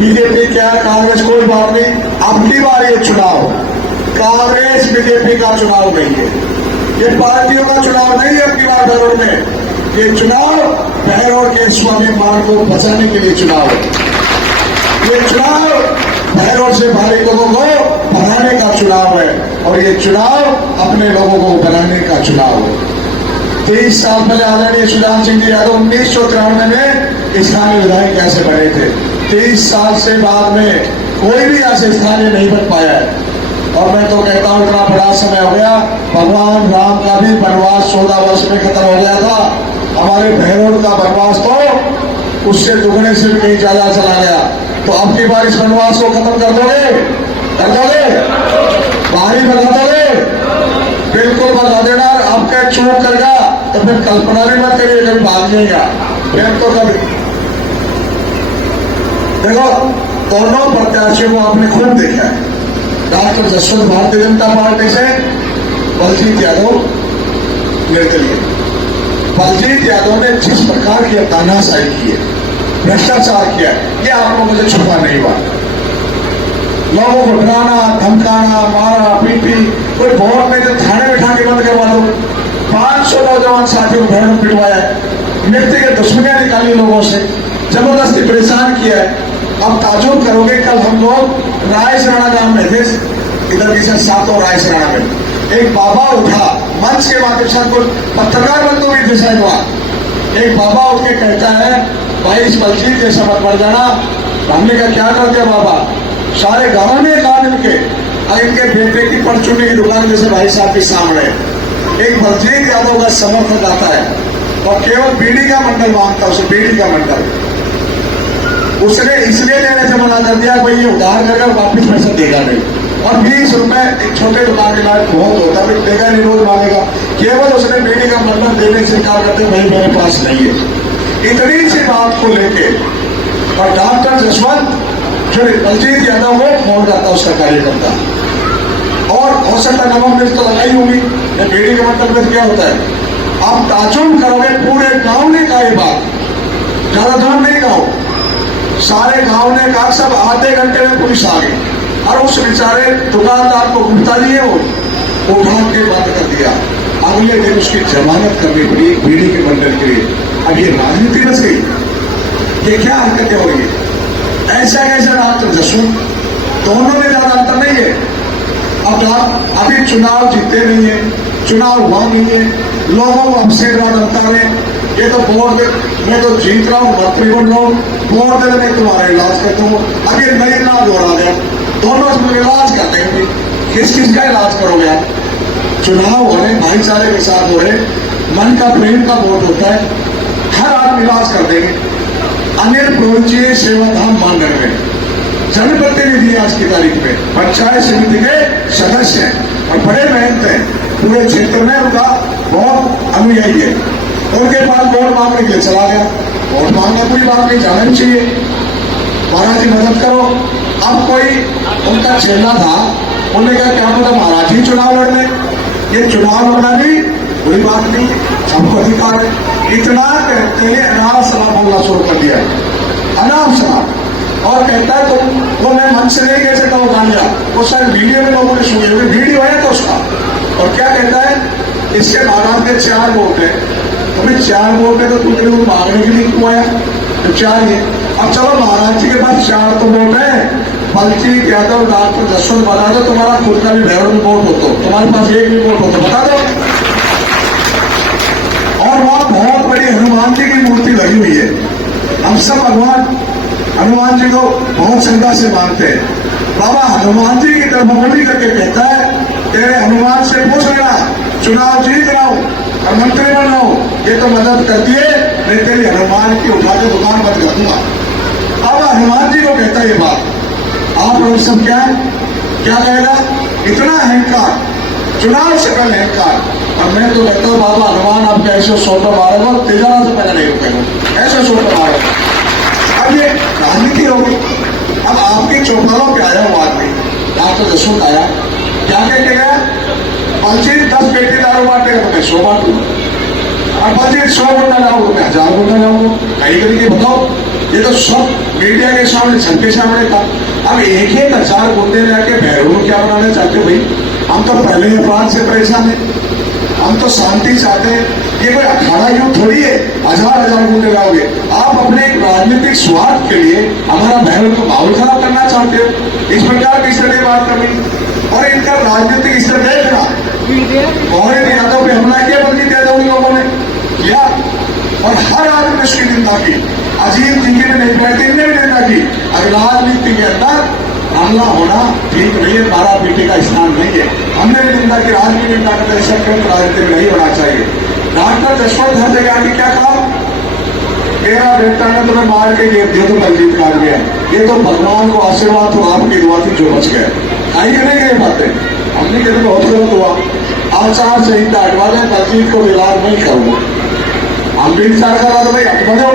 BJP क्या कांग्रेस कोई बात नहीं, अपनी बार ये चुनाव कांग्रेस बीजेपी का चुनाव नहीं है, ये पार्टियों का चुनाव नहीं है। अपनी बार बहरोड़ में ये चुनाव बहरोड़ के स्वाभिमान को बचाने के लिए चुनाव है। ये चुनाव बहरोड़ से बाहरी लोगों को बढ़ाने का चुनाव है और ये चुनाव अपने लोगों को बनाने का चुनाव है। 23 साल पहले आदरणीय सुजान सिंह जी यादव 1993 में स्थानीय विधायक कैसे बने थे। 23 साल से बाद में कोई भी ऐसे स्थानीय नहीं बन पाया है। और मैं तो कहता हूं इतना बड़ा समय हो गया, भगवान राम का भी वनवास 14 वर्ष में खत्म हो गया था, हमारे बहरोड़ का वनवास तो उससे दुगने से भी कहीं ज्यादा चला गया। तो अब की बार इस वनवास को खत्म कर दोगे? कर दोगे? बाहरी बता दोगे? बिल्कुल बता देना। अब क्या चूक करेगा तो फिर कल्पना भी मत करिए कभी भाग जाएगा, फिर तो कभी। देखो दोनों प्रत्याशियों को आपने खूब देखा है। डॉक्टर जसवंत भारतीय जनता पार्टी से बलजीत यादव निर्दलीय। बलजीत यादव ने जिस प्रकार की तानाशाही की है, भ्रष्टाचार किया, ये आप लोगों से छुपा नहीं हुआ। लोगों को डराना, धमकाना, मारा पीटी, कोई वोट में तो थाने बैठा के बंद करवा दो। 500 नौजवान साथियों को भेड़ पिटवाया है, मृत्यु के दुश्मनियां निकाली लोगों से, जबरदस्ती परेशान किया है। अब ताजुब करोगे, कल हम लोग रायसराना गांव में थे, इधर की सातों रायसराना में एक बाबा उठा मंच के माध्यम से, पत्रकार बंधु भी थे शायद वहां। एक बाबा उठ के कहता है, भाई इस बलजीत जैसा मत बढ़ जाना। हमने कहा क्या कर दिया बाबा? सारे गांव में कहा मिलके इनके बेटे की परचूनी की दुकान जैसे भाई साहब के सामने एक बलजीत यादव का समर्थक आता है और केवल बीड़ी का मंडल मांगता, उसे बीड़ी का मंडल उसने इसलिए देने से मना कर दिया, भाई ये उधार करके वापिस पैसा देगा नहीं। और 20 रुपए एक छोटे दुकान के लायक बहुत होता है, देगा नहीं, रोज मांगेगा। केवल उसने बीड़ी का मंडल देने से कहा करते भाई मेरे पास नहीं है। इतनी सी बात को लेके और डॉक्टर जसवंत फिर बलजीत यादव को फोन करता उसका कार्यकर्ता, और हो सकता नमक मिर्च तो लगाई होगी, बीड़ी के मंडल में क्या होता है। आप ताजुब करोगे, पूरे गांव ने कहा ये बात, ज्यादा दूर नहीं गांव, सारे गांव ने कहा। सब आधे घंटे में पुलिस आ गई और उस बेचारे दुकानदार को गुप्ता लिए उठा के बंद कर दिया। अगले दिन उसकी जमानत करनी पड़ी बीड़ी के मंडल के लिए। अब ये राजनीति बच गई, ये क्या हरकतें हो रही है? ऐसा कैसा डॉक्टर जसवंत, दोनों में ज्यादा अंतर नहीं है। अब आप अभी चुनाव जीते नहीं है, चुनाव हुआ नहीं है, लोगों को हमसे डरता है, ये तो वोट मैं तो जीत रहा हूँ, मंत्री बन रहा हूँ, वोट दे मैं तुम्हारा इलाज करता हूँ। अब ये नई इलाज हो रहा है, दोनों इलाज करते हैं, किस किस का इलाज करोगे आप? चुनाव हो रहे, भाईचारे के साथ हो रहे, मन का प्रेम का वोट होता है, हर आदमी इलाज कर देंगे। अनिल पुरोहित जी सेवाधाम मान रहे हैं, जनप्रतिनिधि आज की तारीख में पंचायत समिति के सदस्य हैं और बड़े मेहनत हैं, पूरे क्षेत्र में उनका बहुत अनुयायी है। उनके पास वोट मांगने के लिए चला गया, वोट मांगना कोई बात नहीं, जाना भी चाहिए, महाराज जी मदद करो। अब कोई उनका चेला था, उन्होंने कहा क्या पता महाराज जी चुनाव लड़ने, ये चुनाव लड़ना भी कोई बात नहीं, सबको अधिकार है। इतना कहते हैं अनाम सलाम बोलना शुरू कर दिया, अनाम सलाम, और कहता है तुम वो मैं मन से नहीं कह सकता वो गांजा, वो शायद वीडियो में लोगों ने सुने हुए, वीडियो है तो उसका। और क्या कहता है, इसके महाराज के 4 वोट है, तुम्हें 4 वोट है तो तुमने मांगने के लिए क्यों आया? तो 4 ही। अब चलो महाराज जी के पास 4 तो वोट है, बलजीत यादव डॉक्टर जसवंत बता दो, तुम्हारा खुद का भी बहरोड़ में वोट हो तो तुम्हारे पास एक भी वोट हो तो बता दो। और वहां बहुत बड़ी हनुमान जी की मूर्ति लगी हुई है, हम सब भगवान हनुमान जी को बहुत श्रद्धा से मानते हैं। बाबा हनुमान जी की तरफ उंगली करके कहता है, तेरे हनुमान से पूछ लेना, चुनाव जीत रहा हूं और मंत्री बन रहा हूं, ये तो मदद करती है, मैं तेरी हनुमान की उठा के दुकान बंद कर दूंगा। अब हनुमान जी को कहता है ये बात, आप लोग सब क्या है, क्या कहेगा? इतना अहंकार, चुनाव से पहले अहंकार। और मैं तो कहता हूँ बाबा हनुमान आपके ऐसे सोटो मारेगा, तेजारा से पहले नहीं रुकेगा, ऐसे सोटो मारेगा। अब ये राजनीति होगी। अब आपके चौपालों पे आया वो आदमी, डॉक्टर जसवंत आया, क्या कहते गया? बलजीत 10 पेटी दारू बांटेगा तो मैं 100 बांटूंगा, और बलजीत 100 गुंडा लाऊंगा, मैं 1000 गुंडा लाऊंगा, कहीं कहीं बताओ। ये तो सब मीडिया के सामने, सबके सामने था। अब एक एक 4 गुंडे लेके भैरव क्या बनाना चाहते हो भाई? हम तो पहले अपराध से परेशान है, हम तो शांति चाहते हैं। ये कोई अखाड़ा युद्ध थोड़ी है, 1000 गुंडे लाओगे। आप अपने एक राजनीतिक स्वार्थ के लिए हमारा भैरव को माहौल खराब करना चाहते हो। इस प्रकार की स्थिति बात करनी और इनका राजनीतिक स्तर देखना। मोहन यादव पे हमला किया, बल्कि यादव लोगों ने किया और हर आदमी ने उसकी निंदा की। अजीत जी ने नहीं बैठे, इनने भी निंदा की। अगर राजनीति के अंदर हमला होना ठीक नहीं है, मारा पीटी का स्थान नहीं है। हमने भी निंदा की, आज भी निंदा करते ऐसा क्यों राजनीति में नहीं होना चाहिए। डॉक्टर जसवंत हर जगह आके क्या कहा? मेरा बेटा ने तुम्हें मार के ये तो बलजीत काट गया, ये तो भगवान को आशीर्वाद हो, आपकी दुआ थी जो बच गए। आई कि नहीं गए बातें? हमने कहते बहुत गलत हुआ। आचार संहिता हटवा दें, बलजीत को विवाद नहीं करूंगा। हम भी विचार कर रहा था भाई हटवा दो,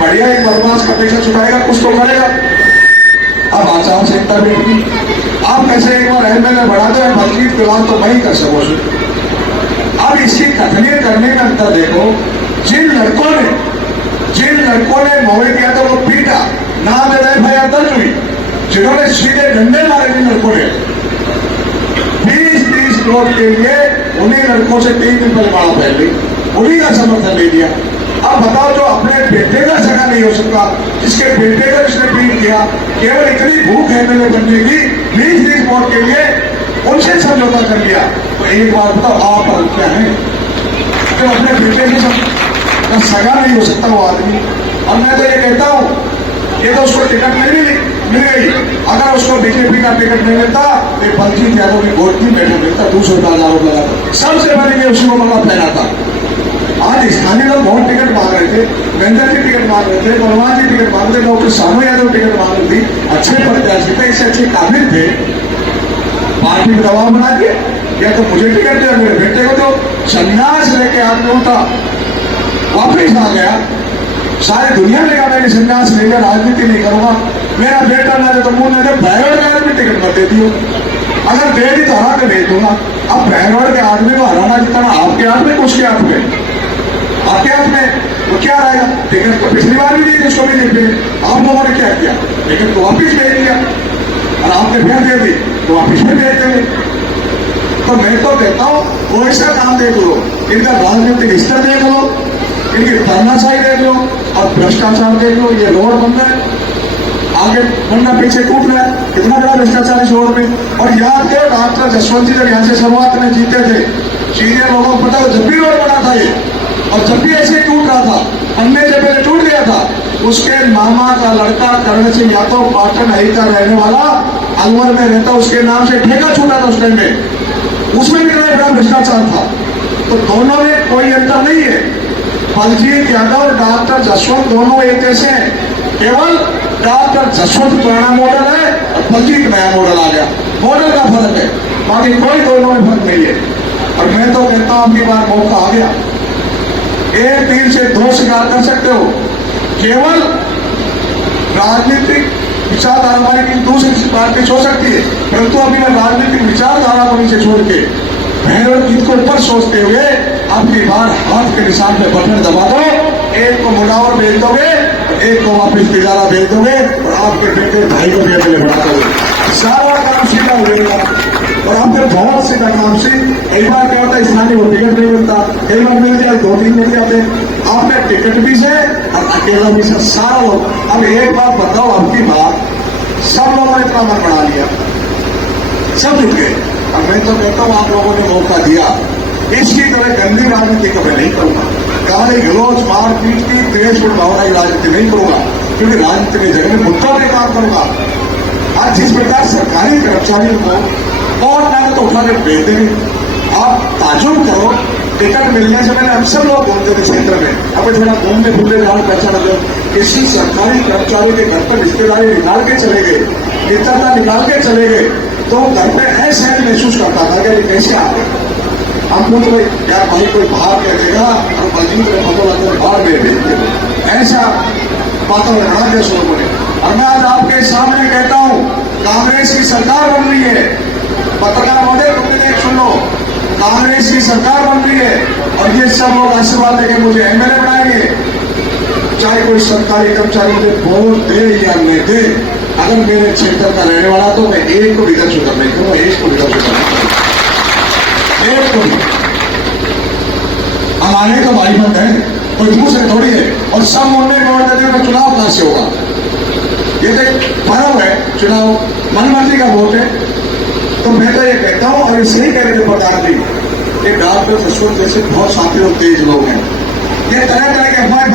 बढ़िया एक बदमाश का पैसा छुटाएगा, कुछ तो करेगा। अब आचार संहिता भी आप कैसे एक बार एमएलए बढ़ा दो, बलजीत विवाद तो वही कर सको। अब इसकी कथनीय करने में अंतर देखो। जिन लड़कों ने मोहित यादव को पीटा, नाम एफआईआर दर्ज हुई, जिन्होंने सीधे डंडे मारे जिन लड़कों ने 20-30 करोड़ के लिए उन्हीं लड़कों से 3 दिन पहले मारा पहले उन्हीं का समर्थन दे दिया। अब बताओ, जो अपने बेटे का सगा नहीं हो सकता, जिसके बेटे का इसने पीट किया, केवल इतनी भूख है एमएलए बनने की, 20-30 वोट के लिए उनसे समझौता कर लिया। तो एक बात बताओ, आप और क्या है जो अपने बेटे से सगा नहीं हो सकता वो आदमी? और मैं तो ये कहता हूं, ये तो उसको टिकट नहीं मिल गई। अगर उसको बीजेपी का टिकट नहीं मिलता तो बलजीत यादव की वोट की बैठक मिलता, 200 का आरोप लगा। सबसे बड़ी ये उसको मामला फैला था। आज स्थानीय लोग बहुत टिकट मांग रहे थे, व्यंजन जी टिकट मांग रहे थे, बलवान जी टिकट मांग रहे थे, डॉक्टर सानू यादव टिकट मांग रही थी। अच्छे प्रत्याशी थे, इससे अच्छे काबिल थे। पार्टी में दबाव बना दिया, या तो मुझे टिकट दिया, मेरे बेटे को दो। संन्यास लेके आदमी उठा, वापिस आ गया, सारी दुनिया ने कहा मैंने संन्यास ले लिया, राजनीति नहीं करूंगा। मेरा बेटा ना दे तो मुंह न दे, बहरौड़ में टिकट मत देती हो, अगर दे दी तो हरा के भेज दूंगा। अब बहरौड़ के आदमी को हराना जितना आपके हाथ में, उसके हाथ में, आपके हाथ में, वो क्या रहेगा? टिकट तो पिछली बार भी दी थी उसको भी नहीं दे। आप लोगों ने क्या किया? टिकट तो वापिस भेज दिया, और आपने फिर दे दी तो वापिस में भेज देंगे। तो मैं तो कहता हूं, कोई सा काम देख लो, इनका राजनीतिक स्तर देख लो, इनकी तानाशाही देख लो और भ्रष्टाचार देख लो। ये रोड बन रहा है, आगे बनना पीछे टूट रहा है, कितना बड़ा भ्रष्टाचार इस रोड में। और याद करो, डॉक्टर जसवंत जी जब यहाँ से शुरुआत में जीते थे, सीनियर लोगों को पता हो, जब भी रोड बना था ये, और जब भी ऐसे टूट रहा था, अन्य से पहले टूट गया था, उसके मामा का लड़का करण सिंह यादव पाटन हाई का रहने वाला, अलवर में रहता, उसके नाम से ठेका छूटा था उस टाइम में, उसमें भी बड़ा भ्रष्टाचार था। तो दोनों में कोई अंतर नहीं है। बलजीत यादव और डॉक्टर जसवंत दोनों एक जैसे हैं, केवल डॉक्टर जसवंत पुराना मॉडल है और बलजीत नया मॉडल आ गया, मॉडल का फर्क है, बाकी कोई दोनों में फर्क नहीं है। और मैं तो कहता हूं आपकी बार मौका आ गया, एक तीर से 2 शिकार कर सकते हो। केवल राजनीतिक विचारधारा हमारी की दूसरी पार्टी हो सकती है, परंतु अभी मैं राजनीतिक विचारधारा को नीचे छोड़ के भैरव गीत को ऊपर सोचते हुए अपनी बार हाथ के निशान पे बटन दबा दो, एक को मुडावर भेज दोगे, एक को वापिस तिजारा भेज दोगे, और आपके बेटे भाई को भी अगले बढ़ा दोगे। सारा काम सीधा हो जाएगा। और आपने बहुत सीधा काम से, एक बार क्या होता है, स्थानीय को टिकट नहीं मिलता, कई बार मिल जाए, 2-3 मिल जाते। आपने टिकट भी से और अकेला भी से, सारा लोग। अब एक बात बताओ, आपकी बात सब लोगों ने इतना मन बना लिया, सब जुट गए। और मैं तो कहता हूं, आप लोगों ने मौका दिया, इसकी तरह गंदी राजनीति कभी नहीं करूंगा, गाली गलौज मारपीट की द्वेषपूर्ण भावना की राजनीति नहीं करूंगा, क्योंकि राजनीति में जगह में मुद्दों पे काम करूंगा। आज जिस प्रकार सरकारी कर्मचारियों को और ना तो उठा के भेज देंगे, आप ताजुब करो, टिकट मिलने से मैंने हम सब लोग घूमते थे क्षेत्र में, अब थोड़ा घूमने फिरने जाना पहचाना दो, किसी सरकारी कर्मचारी के घर पर रिश्तेदारी निकाल के चले गए, मित्रता निकाल के चले गए, तो घर पे ऐसा महसूस करता था कि कैसे आ गए। हम पूछ रहे यार भाई कोई बाहर कह देगा और बलजीत में पता लगता है बाहर भेज देंगे, ऐसा वातावरण बना दिया लोगों ने। और मैं आज आपके सामने कहता हूं, कांग्रेस की सरकार बन रही है, पत्रकार महोदय तुमने एक सुन लो, कांग्रेस की सरकार बन रही है और ये सब लोग आशीर्वाद देके मुझे एमएलए बनाएंगे। चाहे कोई सरकारी कर्मचारी मुझे वोट दे या न दे, अगर मेरे क्षेत्र का रहने वाला तो मैं एक को भी इधर उधर नहीं करूंगा, एक को भी इधर उधर नहीं करूंगा, एक को भी। हमारे तो भाई मत है, कोई दूसरे थोड़ी है। और सब मुन्ने वोट देते हैं, चुनाव कहां से होगा? ये तो एक पर्व है, चुनाव मनमर्जी का वोट है। तो मैं तो ये कहता हूं, और इसलिए कह रहे थे प्रधान जी, ये डॉक्टर जसवंत जैसे बहुत साथी और तेज लोग हैं, ये तरह तरह के अफवाह